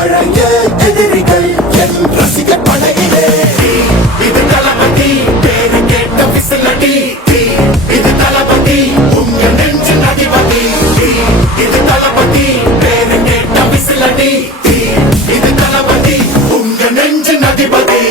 பழைய எதிரிகள் என் ரசிகர் படையிலே. இது தளபதி பேரு கேட்ட விசிலடி. இது தளபதி உங்க நெஞ்சின் அதிபதி. இது தளபதி பேரு கேட்ட விசிலடி. இது தளபதி உங்க நெஞ்சின் அதிபதி.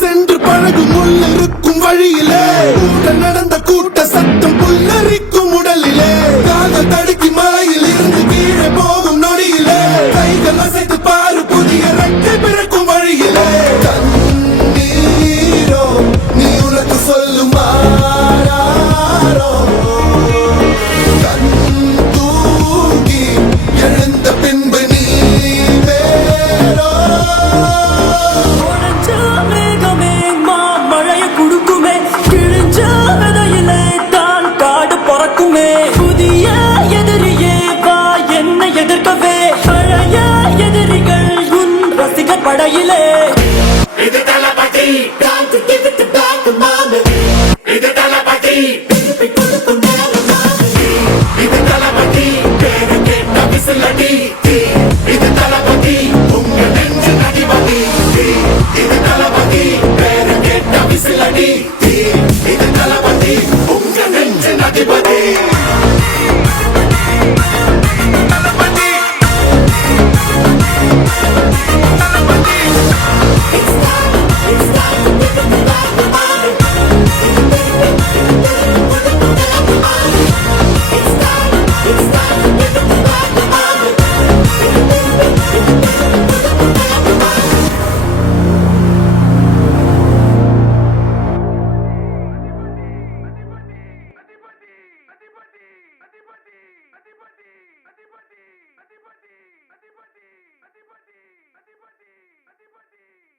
சென்று பழகும் உள்ள இருக்கும் வழியிலே நடந்த கூட்ட சத்தம் புல்லரிக்கும் உடலிலே. காதல் தடுக்கி மலையில் இருந்து கீழே போகும் நொடியிலே கைகள் அசைத்து பாரு புதிய ரெக்கை பிறக்கும் வழியிலே. கண்ணீரோ நீ உனக்கு சொல்லும் கண் தூங்கி எழுந்த பின்பு நீ வேறோ. புதிய எதிரியே வா என்னை எதிர்க்கவே பழைய எதிரிகள் உன் ரசிகர் படையிலே. இது தளபதி இது தளபதி இது தளபதி பேரு கேட்ட விசிலடி. இது தளபதி உங்க நெஞ்சின் அதிபதி. இது தளபதி பேரு கேட்ட விசிலடி. இது தளபதி உங்க நெஞ்சின் அதிபதி. Adipati.